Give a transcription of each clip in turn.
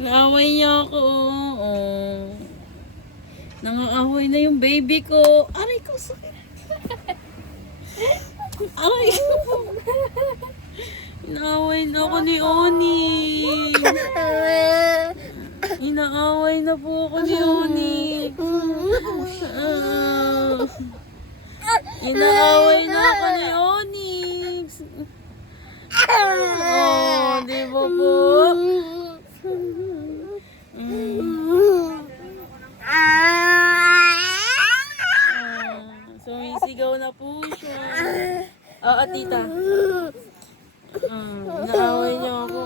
Naaway niya ako. Oh. Nangaaway na yung baby ko. Aray ko, sakit. Aray ko. Inaaway na ako ni Oni. Inaaway na po ako ni Oni. Inaaway na ako ni Onyx. Oh, di ba po? Sumisigaw na po siya. Oo, tita. Naaway niyo ako.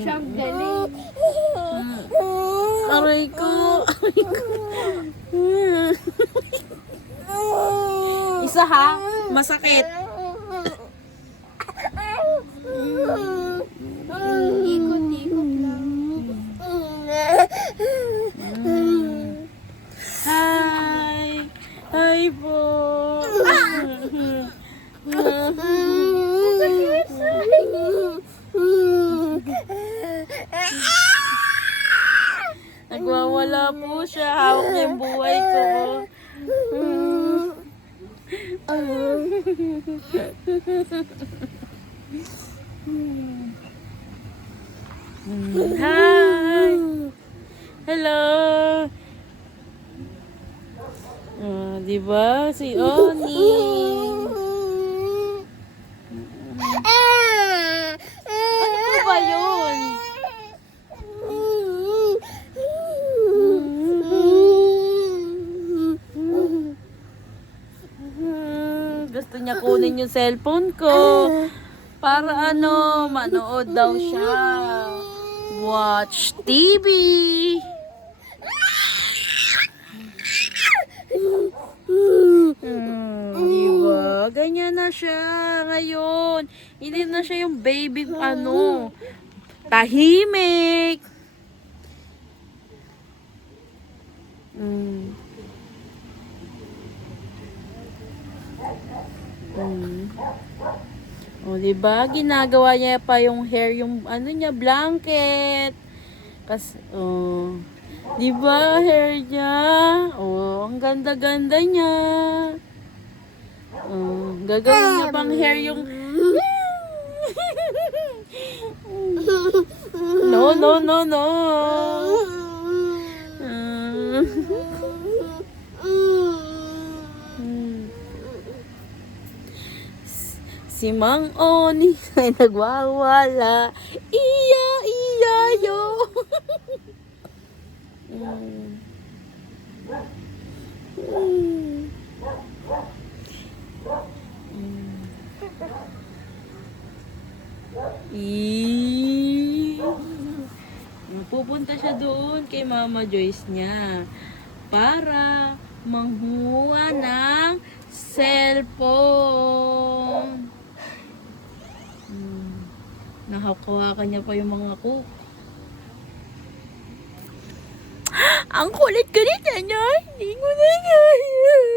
Siyang galing. Aray ko. Aray ko. Isa ha? Masakit. Ikot-ikot lang. Hi! Hi po! Nagwawala po siya. Hawak niya yung buhay ko. Hi! Hello! Diba? Si Oni. Ano po ba yun? Gusto niya kunin yung cellphone ko. Para ano, manood daw siya. Watch TV. Diba? Ganyan na siya ngayon. Hindi na siya yung baby, tahimik. O, diba? Ginagawa niya pa yung hair, yung niya, blanket. Kasi, diba, hair niya? Oh, ang ganda-ganda niya. Gagawin niya pang hair yung... No, no, no, no. Si Mang Oni ay nagwawala. Iya, iya, yo. Pupunta siya doon kay Mama Joyce niya para manghuwa ng cellphone. Nakakuha niya pa yung mga cook. Ang kulit-kulit niya, hindi ko na kaya.